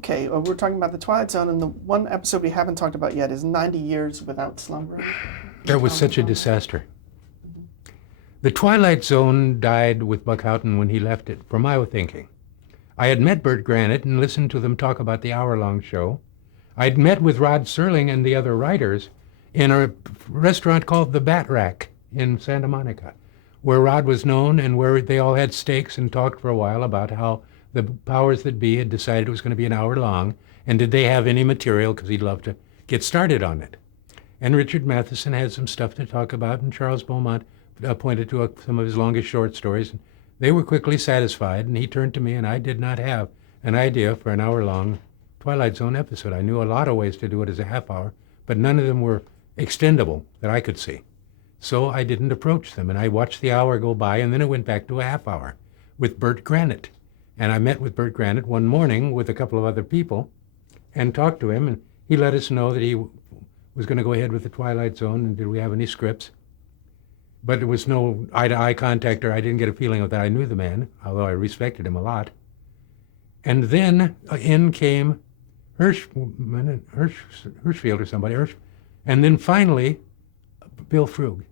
Okay, we're talking about the Twilight Zone, and the one episode we haven't talked about yet is 90 Years Without Slumbering. That was such a disaster. The Twilight Zone died with Buck Houghton when he left it, for my thinking. I had met Burt Granite and listened to them talk about the hour-long show. I'd met with Rod Serling and the other writers in a restaurant called the Bat Rack in Santa Monica, where Rod was known and where they all had steaks and talked for a while about how the powers that be had decided it was going to be an hour long, and did they have any material, because he'd love to get started on it. And Richard Matheson had some stuff to talk about, and Charles Beaumont pointed to some of his longest short stories. And they were quickly satisfied, and he turned to me, and I did not have an idea for an hour-long Twilight Zone episode. I knew a lot of ways to do it as a half hour, but none of them were extendable that I could see. So I didn't approach them, and I watched the hour go by, and then it went back to a half hour with Burt Granite. And I met with Burt Granite one morning with a couple of other people and talked to him, and he let us know that he was going to go ahead with the Twilight Zone, and did we have any scripts? But there was no eye-to-eye contact, or I didn't get a feeling of that I knew the man, although I respected him a lot. And then in came Hirschfield or somebody, and then finally Bill Frug.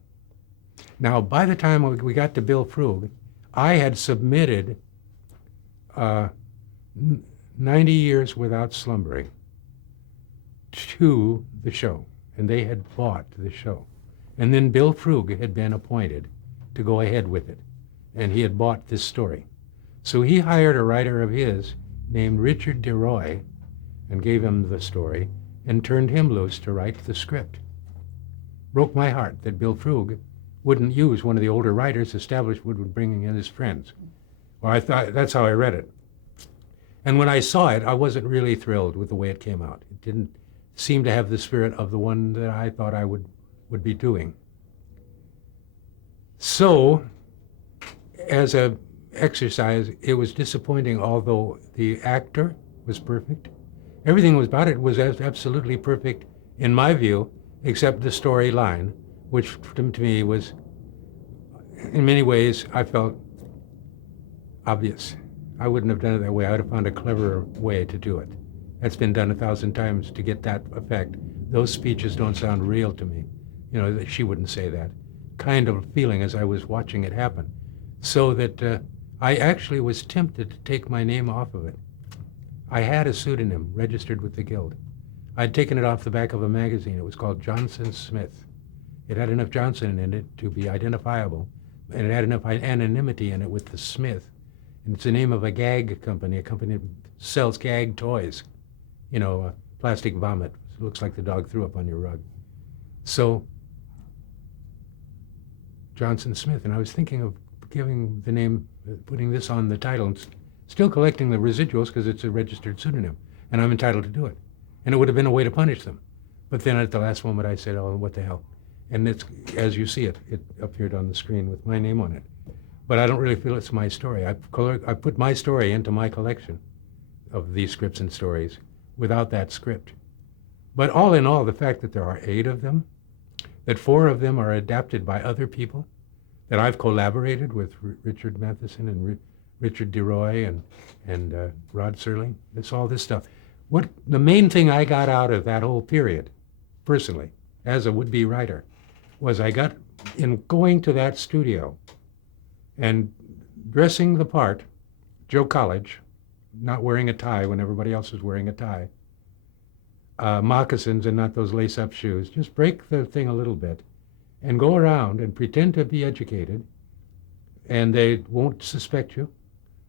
Now, by the time we got to Bill Frug, I had submitted 90 Years Without Slumbering to the show, and they had bought the show. And then Bill Frug had been appointed to go ahead with it, and he had bought this story. So he hired a writer of his named Richard DeRoy and gave him the story and turned him loose to write the script. Broke my heart that Bill Frug wouldn't use one of the older writers established would bring in his friends. Well, I thought that's how I read it. And when I saw it, I wasn't really thrilled with the way it came out. It didn't seem to have the spirit of the one that I thought I would be doing. So, as a exercise, it was disappointing, although the actor was perfect. Everything about it was absolutely perfect, in my view, except the storyline, which to me was, in many ways, I felt obvious. I wouldn't have done it that way. I would have found a cleverer way to do it. That's been done 1,000 times to get that effect. Those speeches don't sound real to me. You know, she wouldn't say that kind of feeling as I was watching it happen. So that I actually was tempted to take my name off of it. I had a pseudonym registered with the Guild. I'd taken it off the back of a magazine. It was called Johnson Smith. It had enough Johnson in it to be identifiable, and it had enough anonymity in it with the Smith. And it's the name of a gag company, a company that sells gag toys. You know, plastic vomit. It looks like the dog threw up on your rug. So, Johnson Smith, and I was thinking of giving the name, putting this on the title, and still collecting the residuals because it's a registered pseudonym, and I'm entitled to do it. And it would have been a way to punish them. But then at the last moment I said, oh, what the hell. And it's, as you see it, it appeared on the screen with my name on it. But I don't really feel it's my story. I put my story into my collection of these scripts and stories without that script. But all in all, the fact that there are 8 of them, that 4 of them are adapted by other people, that I've collaborated with Richard Matheson and Richard DeRoy and Rod Serling, it's all this stuff. What the main thing I got out of that whole period, personally, as a would-be writer, was I got, in going to that studio and dressing the part, Joe College, not wearing a tie when everybody else was wearing a tie, moccasins and not those lace-up shoes, just break the thing a little bit and go around and pretend to be educated, and they won't suspect you,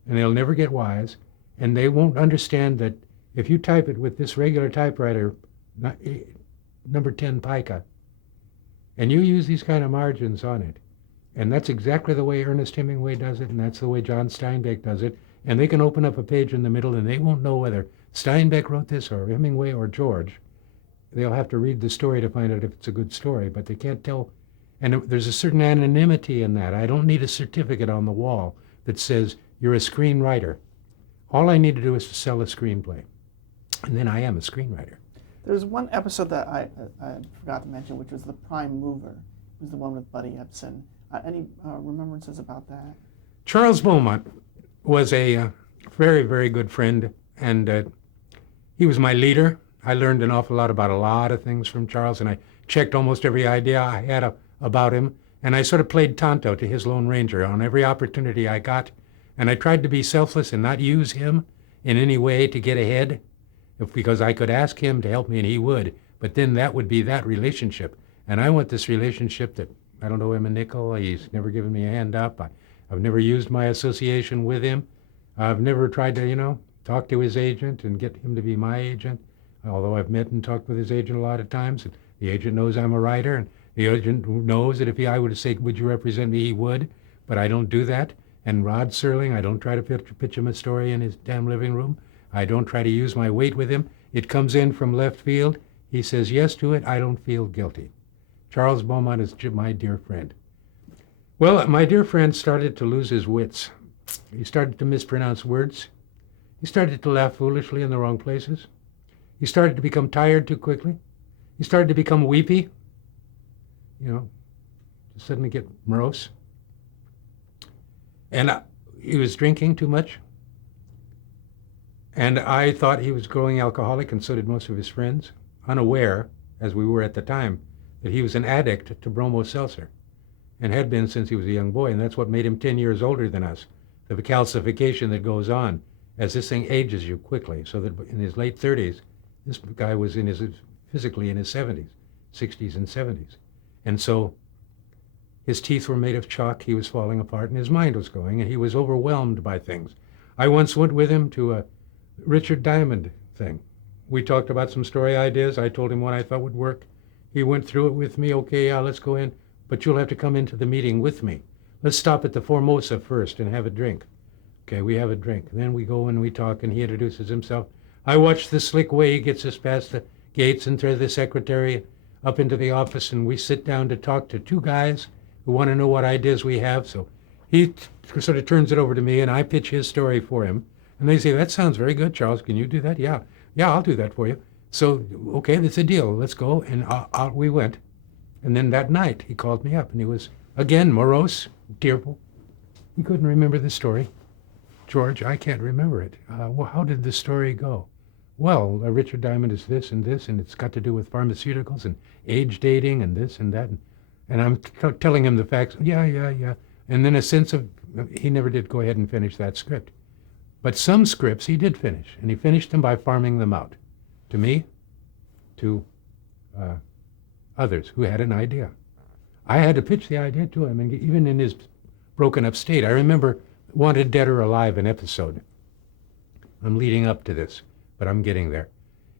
and they'll never get wise, and they won't understand that if you type it with this regular typewriter, number 10 pica, and you use these kind of margins on it, and that's exactly the way Ernest Hemingway does it, and that's the way John Steinbeck does it, and they can open up a page in the middle and they won't know whether Steinbeck wrote this or Hemingway or George. They'll have to read the story to find out if it's a good story, but they can't tell. And there's a certain anonymity in that. I don't need a certificate on the wall that says you're a screenwriter. All I need to do is to sell a screenplay. And then I am a screenwriter. There's one episode that I forgot to mention, which was The Prime Mover. It was the one with Buddy Ebsen. Any remembrances about that? Charles Beaumont was a very, very good friend, and He was my leader. I learned an awful lot about a lot of things from Charles, and I checked almost every idea I had about him, and I sort of played Tonto to his Lone Ranger on every opportunity I got, and I tried to be selfless and not use him in any way to get ahead, because I could ask him to help me and he would, but then that would be that relationship. And I want this relationship that I don't owe him a nickel. He's never given me a hand up. I've never used my association with him. I've never tried to, talk to his agent and get him to be my agent, although I've met and talked with his agent a lot of times. And the agent knows I'm a writer, and the agent knows that if I would say, would you represent me, he would, but I don't do that. And Rod Serling, I don't try to pitch him a story in his damn living room. I don't try to use my weight with him. It comes in from left field. He says yes to it. I don't feel guilty. Charles Beaumont is my dear friend. Well, my dear friend started to lose his wits. He started to mispronounce words. He started to laugh foolishly in the wrong places. He started to become tired too quickly. He started to become weepy, just suddenly get morose. And he was drinking too much. And I thought he was growing alcoholic, and so did most of his friends, unaware, as we were at the time, that he was an addict to bromo seltzer, and had been since he was a young boy, and that's what made him 10 years older than us, the calcification that goes on as this thing ages you quickly, so that in his late 30s, this guy was physically in his 70s, 60s and 70s. And so his teeth were made of chalk, he was falling apart, and his mind was going, and he was overwhelmed by things. I once went with him to a Richard Diamond thing. We talked about some story ideas. I told him what I thought would work. He went through it with me. Okay, yeah, let's go in, but you'll have to come into the meeting with me. Let's stop at the Formosa first and have a drink. Okay, we have a drink. Then we go and we talk, and he introduces himself. I watch the slick way he gets us past the gates and through the secretary up into the office, and we sit down to talk to two guys who want to know what ideas we have. So he sort of turns it over to me, and I pitch his story for him. And they say, that sounds very good, Charles. Can you do that? Yeah, I'll do that for you. So, okay, that's a deal. Let's go. And out we went. And then that night, he called me up, and he was, again, morose, tearful. He couldn't remember the story. George, I can't remember it. Well, how did the story go? Well, Richard Diamond is this, and it's got to do with pharmaceuticals and age dating and this and that. And I'm telling him the facts. Yeah. And then a sense of, he never did go ahead and finish that script. But some scripts he did finish, and he finished them by farming them out. To me, to others who had an idea. I had to pitch the idea to him, and even in his broken up state. I remember Wanted Dead or Alive, an episode. I'm leading up to this, but I'm getting there.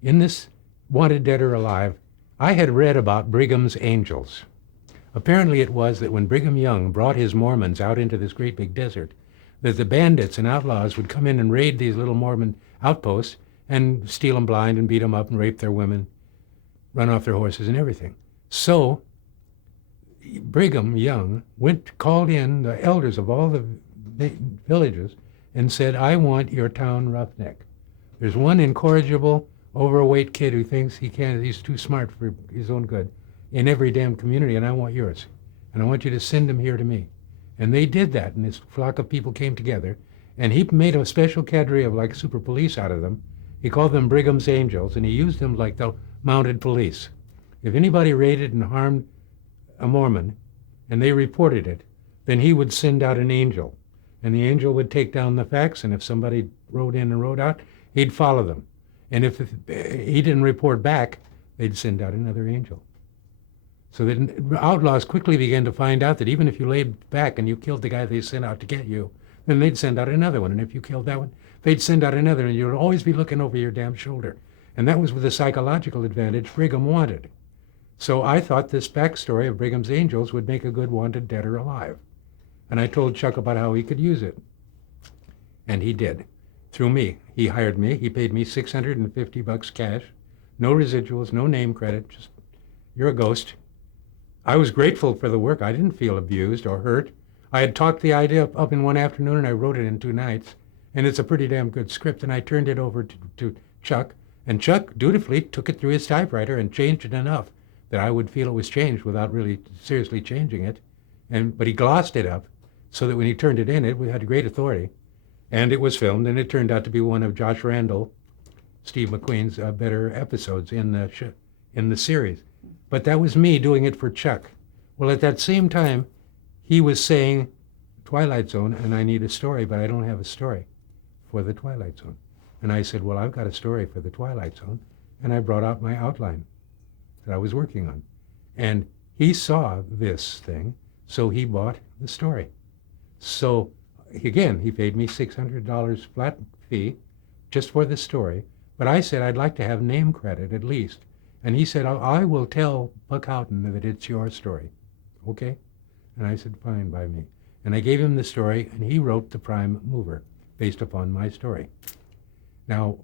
In this Wanted Dead or Alive, I had read about Brigham's angels. Apparently it was that when Brigham Young brought his Mormons out into this great big desert, that the bandits and outlaws would come in and raid these little Mormon outposts and steal them blind and beat them up and rape their women, run off their horses and everything. So Brigham Young called in the elders of all the villages and said, I want your town roughneck. There's one incorrigible, overweight kid who thinks he's too smart for his own good in every damn community, and I want yours. And I want you to send him here to me. And they did that, and this flock of people came together, and he made a special cadre of like super police out of them. He called them Brigham's Angels, and he used them like the mounted police. If anybody raided and harmed a Mormon, and they reported it, then he would send out an angel. And the angel would take down the facts, and if somebody rode in and rode out, he'd follow them. And if he didn't report back, they'd send out another angel. So the outlaws quickly began to find out that even if you laid back and you killed the guy they sent out to get you, then they'd send out another one. And if you killed that one, they'd send out another, and you'd always be looking over your damn shoulder. And that was with the psychological advantage Brigham wanted. So I thought this backstory of Brigham's Angels would make a good Wanted Dead or Alive. And I told Chuck about how he could use it. And he did. Through me. He hired me. He paid me $650 cash. No residuals, no name credit. Just, you're a ghost. I was grateful for the work. I didn't feel abused or hurt. I had talked the idea up in one afternoon, and I wrote it in 2 nights. And it's a pretty damn good script. And I turned it over to Chuck. And Chuck dutifully took it through his typewriter and changed it enough that I would feel it was changed without really seriously changing it. But he glossed it up so that when he turned it in, it had great authority. And it was filmed, and it turned out to be one of Josh Randall Steve McQueen's better episodes in the series. But that was me doing it for Chuck. Well, at that same time, he was saying Twilight Zone, and I need a story, but I don't have a story for the Twilight Zone. And I said, well, I've got a story for the Twilight Zone. And I brought out my outline that I was working on. And he saw this thing, so he bought the story. So again, he paid me $600 flat fee just for the story. But I said, I'd like to have name credit at least. And he said, I will tell Buck Houghton that it's your story. Okay? And I said, fine by me. And I gave him the story, and he wrote The Prime Mover based upon my story. Now,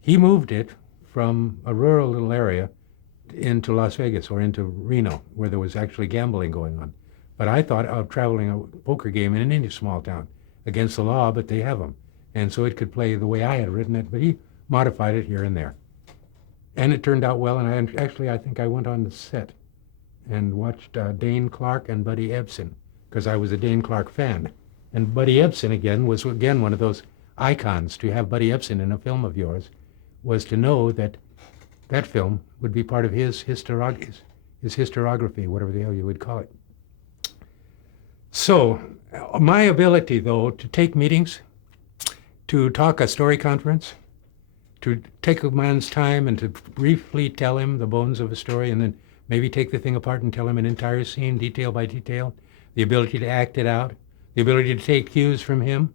he moved it from a rural little area into Las Vegas or into Reno, where there was actually gambling going on. But I thought of traveling a poker game in any small town against the law, but they have them. And so it could play the way I had written it, but he modified it here and there. And it turned out well, and I think I went on the set and watched Dane Clark and Buddy Ebsen, because I was a Dane Clark fan. And Buddy Ebsen, was one of those icons. To have Buddy Ebsen in a film of yours was to know that that film would be part of his historiography, whatever the hell you would call it. So my ability, though, to take meetings, to talk a story conference, to take a man's time and to briefly tell him the bones of a story, and then maybe take the thing apart and tell him an entire scene, detail by detail, the ability to act it out, the ability to take cues from him,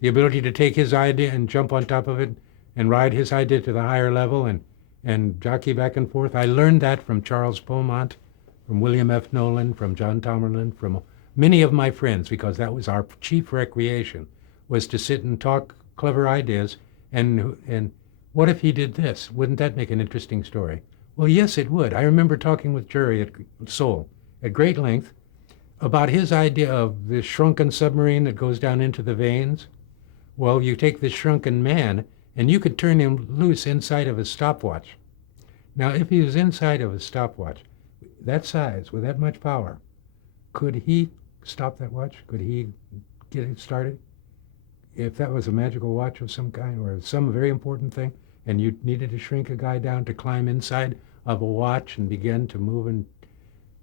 the ability to take his idea and jump on top of it and ride his idea to the higher level and jockey back and forth. I learned that from Charles Beaumont, from William F. Nolan, from John Tomerlin, from many of my friends, because that was our chief recreation, was to sit and talk clever ideas. And what if he did this? Wouldn't that make an interesting story? Well, yes, it would. I remember talking with Jerry at Seoul at great length about his idea of the shrunken submarine that goes down into the veins. Well, you take this shrunken man, and you could turn him loose inside of a stopwatch. Now, if he was inside of a stopwatch, that size, with that much power, could he stop that watch? Could he get it started? If that was a magical watch of some kind or some very important thing, and you needed to shrink a guy down to climb inside of a watch and begin to move and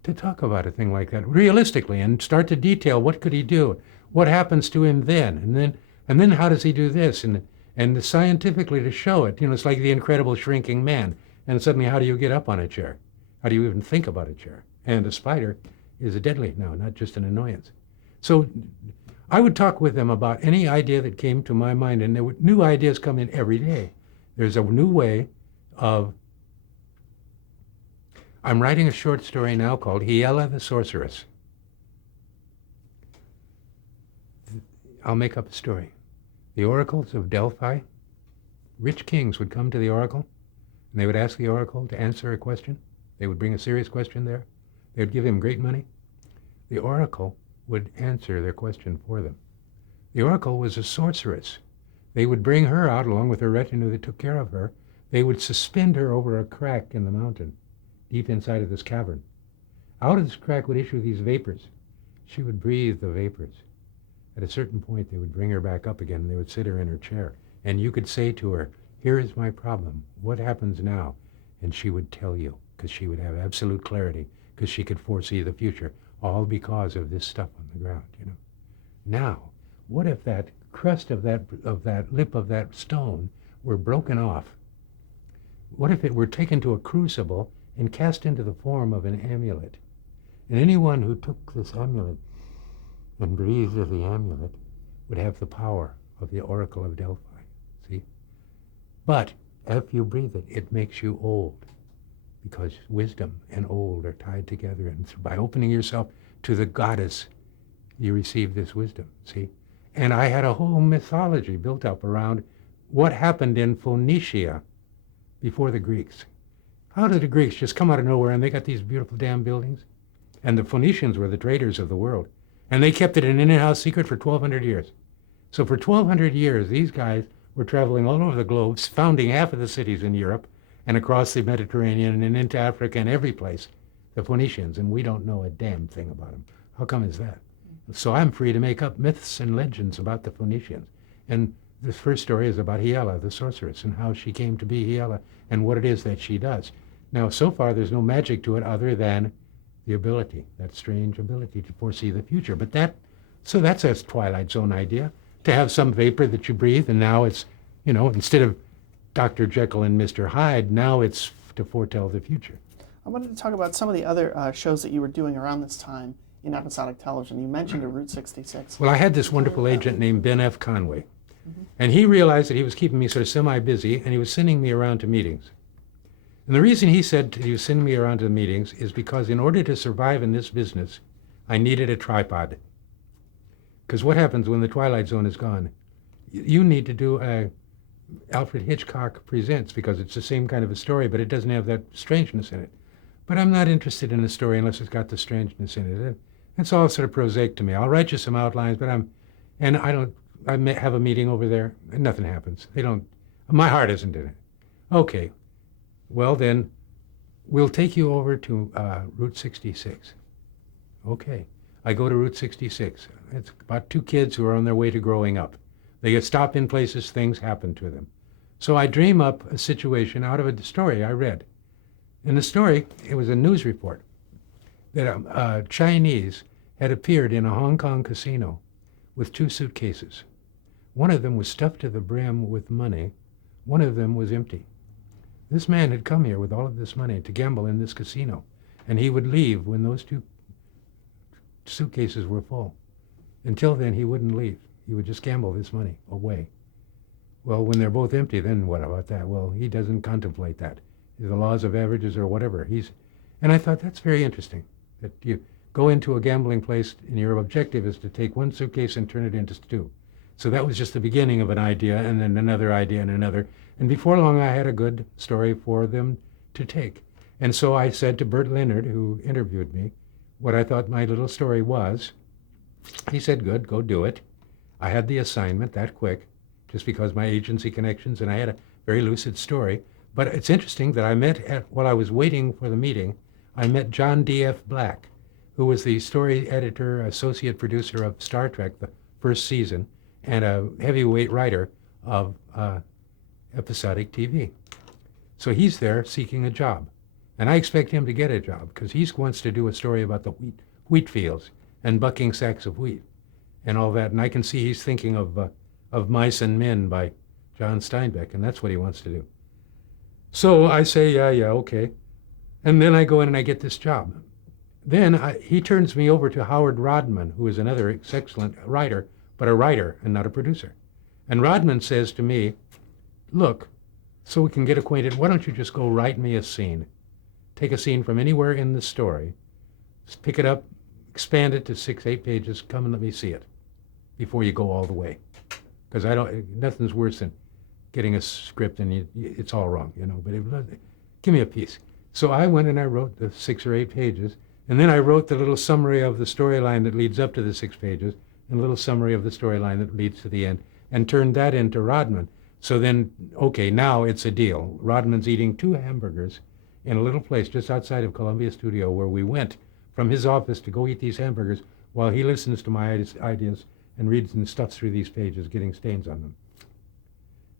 to talk about a thing like that realistically and start to detail what could he do, what happens to him then, and then how does he do this, and scientifically to show it. It's like the incredible shrinking man, and suddenly how do you get up on a chair? How do you even think about a chair? And a spider is a deadly now, not just an annoyance. So I would talk with them about any idea that came to my mind, and new ideas come in every day. There's a new way of... I'm writing a short story now called Hiela the Sorceress. I'll make up a story. The oracles of Delphi, rich kings would come to the oracle, and they would ask the oracle to answer a question. They would bring a serious question there. They would give him great money. The oracle would answer their question for them. The oracle was a sorceress. They would bring her out along with her retinue that took care of her. They would suspend her over a crack in the mountain, deep inside of this cavern. Out of this crack would issue these vapors. She would breathe the vapors. At a certain point, they would bring her back up again, and they would sit her in her chair. And you could say to her, here is my problem. What happens now? And she would tell you, because she would have absolute clarity, because she could foresee the future, all because of this stuff on the ground, Now, what if that crust of that lip of that stone were broken off? What if it were taken to a crucible and cast into the form of an amulet? And anyone who took this amulet and breathed of the amulet would have the power of the Oracle of Delphi, see? But if you breathe it, it makes you old, because wisdom and old are tied together, and by opening yourself to the goddess, you receive this wisdom, see? And I had a whole mythology built up around what happened in Phoenicia before the Greeks. How did the Greeks just come out of nowhere and they got these beautiful damn buildings? And the Phoenicians were the traders of the world. And they kept it an in-house secret for 1,200 years. So for 1,200 years, these guys were traveling all over the globe, founding half of the cities in Europe and across the Mediterranean and into Africa and every place, the Phoenicians, and we don't know a damn thing about them. How come is that? So I'm free to make up myths and legends about the Phoenicians. And the first story is about Hiela, the sorceress, and how she came to be Hiela and what it is that she does. Now, so far, there's no magic to it other than the ability, that strange ability to foresee the future. But that's a Twilight Zone idea, to have some vapor that you breathe, and now it's, instead of Dr. Jekyll and Mr. Hyde, now it's to foretell the future. I wanted to talk about some of the other shows that you were doing around this time in episodic television. You mentioned a Route 66. Well, I had this wonderful agent named Ben F. Conway, and he realized that he was keeping me sort of semi-busy, and he was sending me around to meetings. And the reason he said he was sending me around to the meetings is because in order to survive in this business, I needed a tripod. Because what happens when the Twilight Zone is gone? You need to do a Alfred Hitchcock Presents, because it's the same kind of a story, but it doesn't have that strangeness in it. But I'm not interested in a story unless it's got the strangeness in it. It's all sort of prosaic to me. I'll write you some outlines, but I may have a meeting over there, and nothing happens. My heart isn't in it. Okay, well then, we'll take you over to Route 66. Okay, I go to Route 66. It's about two kids who are on their way to growing up. They get stopped in places, things happen to them. So I dream up a situation out of a story I read. In the story, it was a news report that a Chinese had appeared in a Hong Kong casino with two suitcases. One of them was stuffed to the brim with money. One of them was empty. This man had come here with all of this money to gamble in this casino, and he would leave when those two suitcases were full. Until then, he wouldn't leave. He would just gamble this money away. Well, when they're both empty, then what about that? Well, he doesn't contemplate that. The laws of averages or whatever. And I thought that's very interesting, that you go into a gambling place and your objective is to take one suitcase and turn it into two. So that was just the beginning of an idea, and then another idea and another. And before long, I had a good story for them to take. And so I said to Bert Leonard, who interviewed me, what I thought my little story was. He said, good, go do it. I had the assignment that quick, just because my agency connections, and I had a very lucid story. But it's interesting that while I was waiting for the meeting, I met John D.F. Black, who was the story editor, associate producer of Star Trek, the first season, and a heavyweight writer of episodic TV. So he's there seeking a job. And I expect him to get a job, because he wants to do a story about the wheat fields and bucking sacks of wheat and all that. And I can see he's thinking of Mice and Men by John Steinbeck, and that's what he wants to do. So I say, yeah, okay. And then I go in and I get this job. Then he turns me over to Howard Rodman, who is another excellent writer, but a writer and not a producer. And Rodman says to me, look, so we can get acquainted, why don't you just go write me a scene? Take a scene from anywhere in the story, pick it up, expand it to 6-8 pages, come and let me see it before you go all the way. Because nothing's worse than getting a script and it's all wrong, but give me a piece. So I went and I wrote the 6 or 8 pages, and then I wrote the little summary of the storyline that leads up to the 6 pages, and a little summary of the storyline that leads to the end, and turned that into Rodman. So then, okay, now it's a deal. Rodman's eating 2 hamburgers in a little place just outside of Columbia Studio, where we went from his office to go eat these hamburgers while he listens to my ideas and reads and stuffs through these pages, getting stains on them.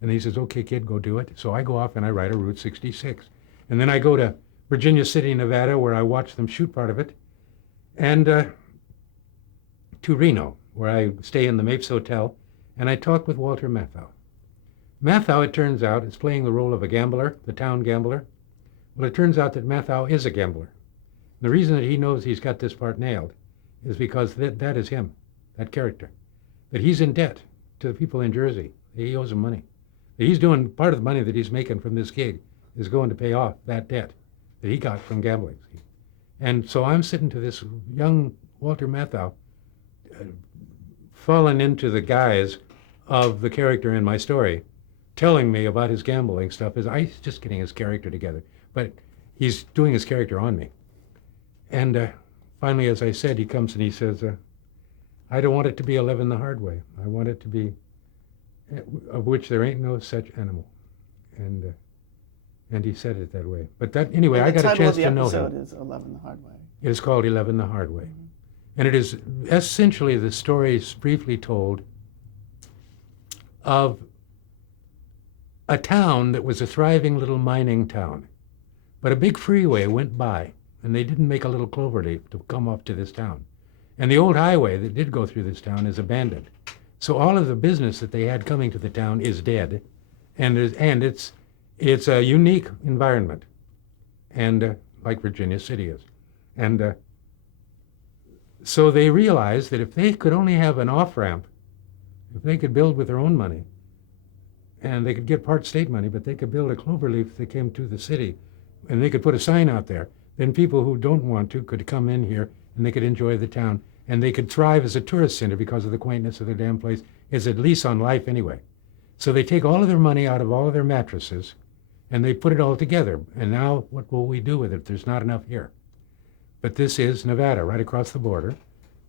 And he says, okay, kid, go do it. So I go off and I write a Route 66. And then I go to Virginia City, Nevada, where I watch them shoot part of it, and to Reno, where I stay in the Mapes Hotel, and I talk with Walter Matthau. Matthau, it turns out, is playing the role of a gambler, the town gambler. Well, it turns out that Matthau is a gambler. The reason that he knows he's got this part nailed is because that is him, that character. That he's in debt to the people in Jersey. He owes them money. That he's doing part of the money that he's making from this gig is going to pay off that debt that he got from gambling. And so I'm sitting to this young Walter Matthau, fallen into the guise of the character in my story, telling me about his gambling stuff. He's just getting his character together, but he's doing his character on me. And finally, as I said, he comes and he says, I don't want it to be 11 the hard way. I want it to be of which there ain't no such animal. And he said it that way. But anyway, I got a chance to know him. The title of the episode is 11 the hard way. It is called 11 the Hard Way. Mm-hmm. And it is essentially the story briefly told of a town that was a thriving little mining town. But a big freeway went by, and they didn't make a little cloverleaf to come up to this town. And the old highway that did go through this town is abandoned. So all of the business that they had coming to the town is dead, and it's a unique environment, and like Virginia City is. And so they realized that if they could only have an off-ramp, if they could build with their own money, and they could get part state money, but they could build a cloverleaf that came to the city, and they could put a sign out there, then people who don't want to could come in here and they could enjoy the town, and they could thrive as a tourist center because of the quaintness of their damn place. It's at least on life anyway. So they take all of their money out of all of their mattresses, and they put it all together. And now what will we do with it? There's not enough here. But this is Nevada, right across the border.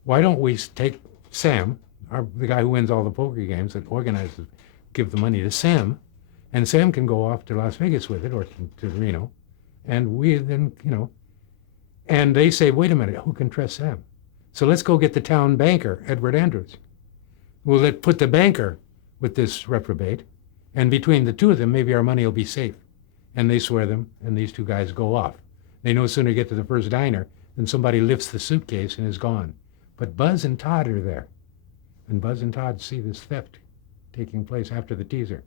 Why don't we take Sam, the guy who wins all the poker games that organizes, give the money to Sam, and Sam can go off to Las Vegas with it, or to Reno, and we then, and they say, wait a minute, who can trust Sam? So let's go get the town banker, Edward Andrews. We'll put the banker with this reprobate, and between the two of them, maybe our money will be safe. And they swear them, and these two guys go off. They no sooner get to the first diner than somebody lifts the suitcase and is gone. But Buzz and Todd are there. And Buzz and Todd see this theft taking place after the teaser.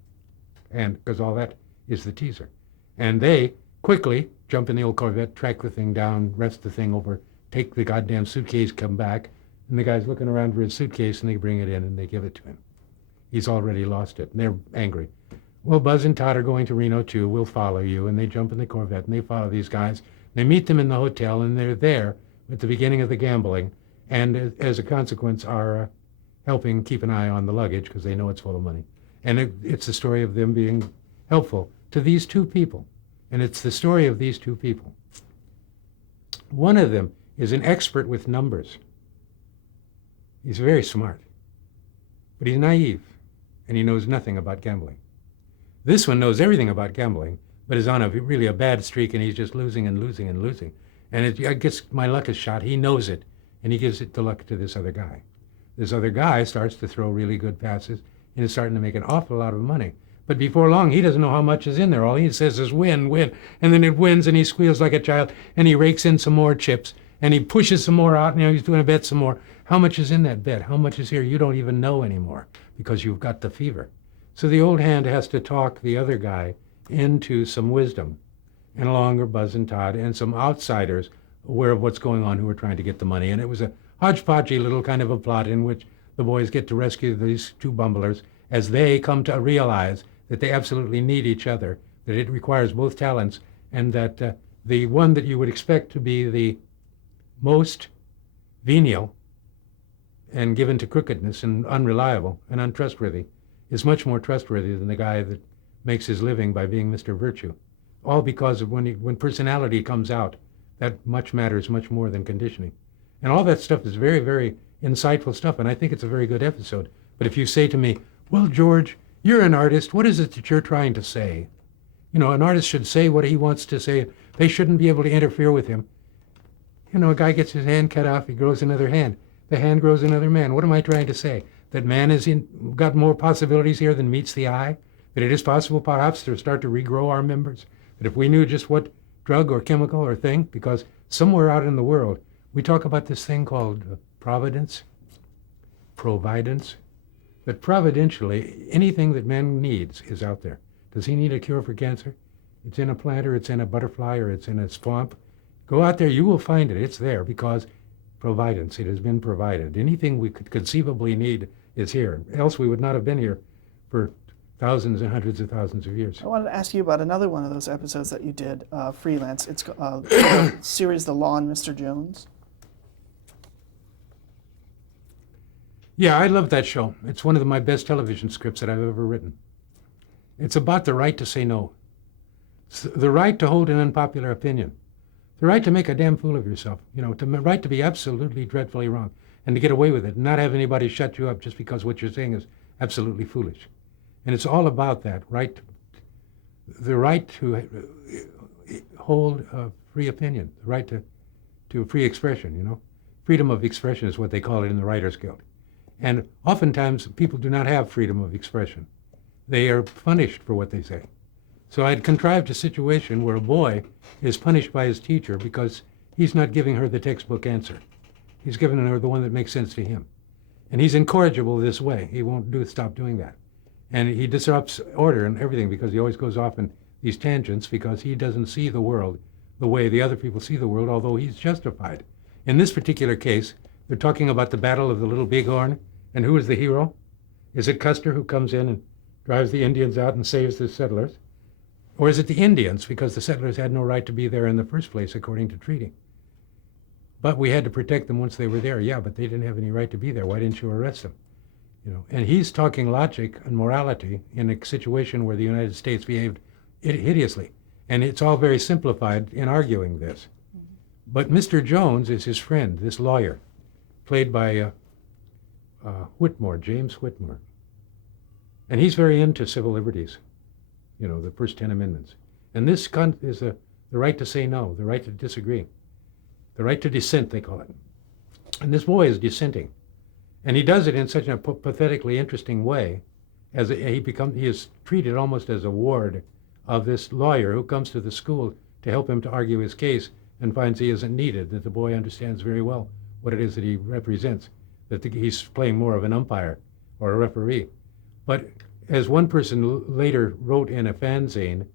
And because all that is the teaser. And they quickly jump in the old Corvette, track the thing down, rest the thing over, take the goddamn suitcase, come back, and the guy's looking around for his suitcase, and they bring it in and they give it to him. He's already lost it, and they're angry. Well, Buzz and Todd are going to Reno too. We'll follow you. And they jump in the Corvette, and they follow these guys. They meet them in the hotel, and they're there at the beginning of the gambling, and as a consequence are helping keep an eye on the luggage because they know it's full of money. And it's the story of them being helpful to these two people. And it's the story of these two people. One of them is an expert with numbers. He's very smart, but he's naive, and he knows nothing about gambling. This one knows everything about gambling, but is on really a bad streak, and he's just losing and losing and losing. And I guess my luck is shot. He knows it, and he gives it the luck to this other guy. This other guy starts to throw really good passes, and is starting to make an awful lot of money. But before long, he doesn't know how much is in there. All he says is win, win. And then it wins, and he squeals like a child, and he rakes in some more chips, and he pushes some more out, and he's doing a bet some more. How much is in that bet? How much is here? You don't even know anymore because you've got the fever. So the old hand has to talk the other guy into some wisdom, and along are Buzz and Todd and some outsiders aware of what's going on who are trying to get the money. And it was a hodgepodgey little kind of a plot in which the boys get to rescue these two bumblers as they come to realize that they absolutely need each other, that it requires both talents, and that the one that you would expect to be the most venial and given to crookedness and unreliable and untrustworthy is much more trustworthy than the guy that makes his living by being Mr. Virtue. All because of when personality comes out, that much matters much more than conditioning. And all that stuff is very, very insightful stuff, and I think it's a very good episode. But if you say to me, well, George, you're an artist, what is it that you're trying to say? An artist should say what he wants to say. They shouldn't be able to interfere with him. A guy gets his hand cut off, he grows another hand. The hand grows another man. What am I trying to say? That man has got more possibilities here than meets the eye? That it is possible perhaps to start to regrow our members? That if we knew just what drug or chemical or thing, because somewhere out in the world, we talk about this thing called providence, but providentially, anything that man needs is out there. Does he need a cure for cancer? It's in a plant, or it's in a butterfly, or it's in a swamp. Go out there, you will find it. It's there because providence, it has been provided. Anything we could conceivably need is here. Else we would not have been here for thousands and hundreds of thousands of years. I wanted to ask you about another one of those episodes that you did, freelance. It's the series The Law and Mr. Jones. Yeah, I love that show. It's one of my best television scripts that I've ever written. It's about the right to say no. It's the right to hold an unpopular opinion. The right to make a damn fool of yourself. The right to be absolutely dreadfully wrong and to get away with it and not have anybody shut you up just because what you're saying is absolutely foolish. And it's all about that, right? The right to hold a free opinion, the right to free expression, Freedom of expression is what they call it in the Writers Guild. And oftentimes people do not have freedom of expression. they are punished for what they say. So I'd contrived a situation where a boy is punished by his teacher because he's not giving her the textbook answer. He's giving her the one that makes sense to him. And he's incorrigible this way. He won't stop doing that. And he disrupts order and everything because he always goes off in these tangents because he doesn't see the world the way the other people see the world, although he's justified. In this particular case, they're talking about the Battle of the Little Bighorn, and who is the hero? Is it Custer, who comes in and drives the Indians out and saves the settlers? Or is it the Indians, because the settlers had no right to be there in the first place, according to treaty? But we had to protect them once they were there. Yeah, but they didn't have any right to be there. Why didn't you arrest them? And he's talking logic and morality in a situation where the United States behaved hideously. And it's all very simplified in arguing this. But Mr. Jones is his friend, this lawyer, played by Whitmore, James Whitmore. And he's very into civil liberties, the first 10 amendments. And this is the right to say no, the right to disagree, the right to dissent, they call it. And this boy is dissenting. And he does it in such a pathetically interesting way, as he is treated almost as a ward of this lawyer who comes to the school to help him to argue his case and finds he isn't needed, that the boy understands very well what it is that he represents, that he's playing more of an umpire or a referee. But as one person later wrote in a fanzine,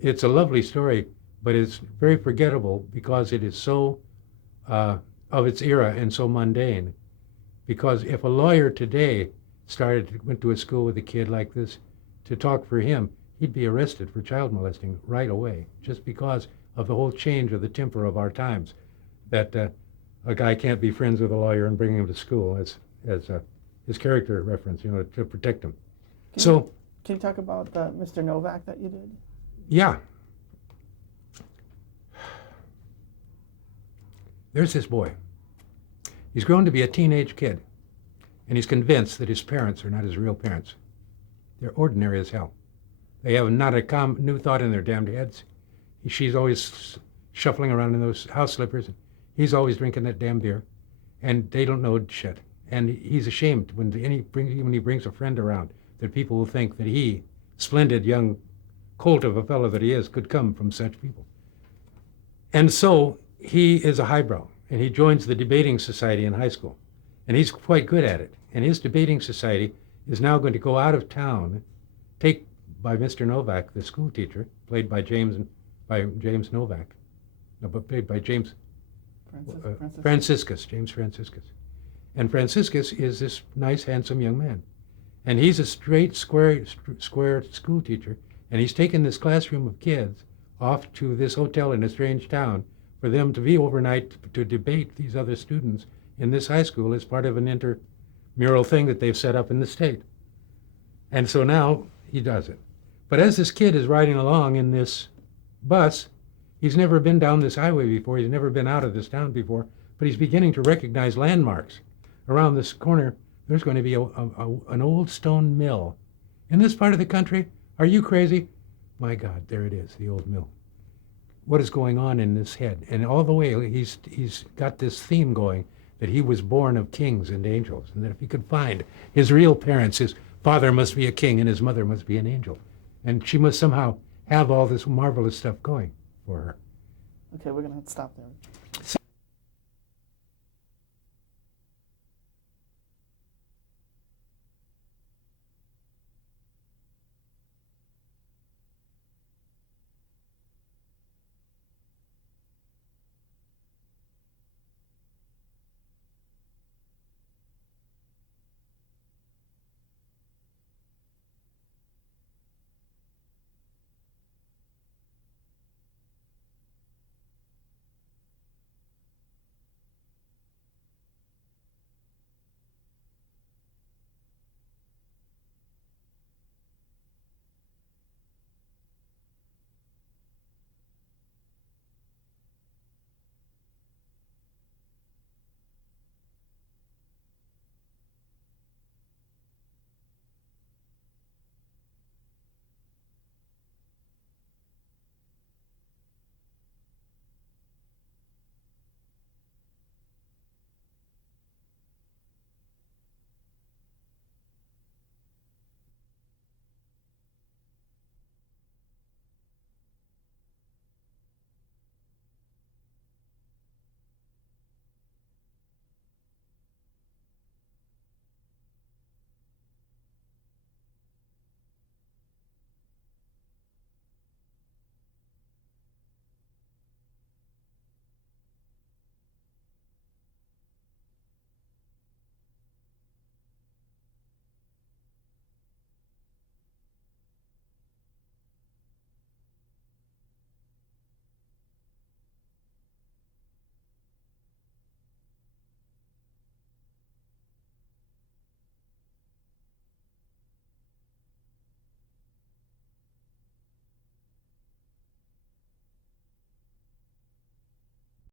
it's a lovely story, but it's very forgettable because it is so of its era and so mundane. Because if a lawyer today went to a school with a kid like this to talk for him, he'd be arrested for child molesting right away, just because of the whole change of the temper of our times, that a guy can't be friends with a lawyer and bring him to school as his character reference, to protect him. Can you talk about Mr. Novak that you did? Yeah. There's this boy. He's grown to be a teenage kid, and he's convinced that his parents are not his real parents. They're ordinary as hell. They have not a new thought in their damned heads. She's always shuffling around in those house slippers. He's always drinking that damn beer, and they don't know shit. And he's ashamed when he brings a friend around that people will think that he, splendid young colt of a fellow that he is, could come from such people. And so he is a highbrow, and he joins the debating society in high school, and he's quite good at it. And his debating society is now going to go out of town, by Mr. Novak, the school teacher, played by James Novak, but played by James Franciscus. James Franciscus. And Franciscus is this nice, handsome young man. And he's a straight, square school teacher, and he's taken this classroom of kids off to this hotel in a strange town for them to be overnight to debate these other students in this high school as part of an intramural thing that they've set up in the state. And so now he does it. But as this kid is riding along in this bus, he's never been down this highway before, he's never been out of this town before, but he's beginning to recognize landmarks. Around this corner, there's going to be an old stone mill. In this part of the country, are you crazy? My God, there it is, the old mill. What is going on in this head? And all the way, he's got this theme going that he was born of kings and angels, and that if he could find his real parents, his father must be a king and his mother must be an angel. And she must somehow have all this marvelous stuff going for her. Okay, we're going to have to stop there.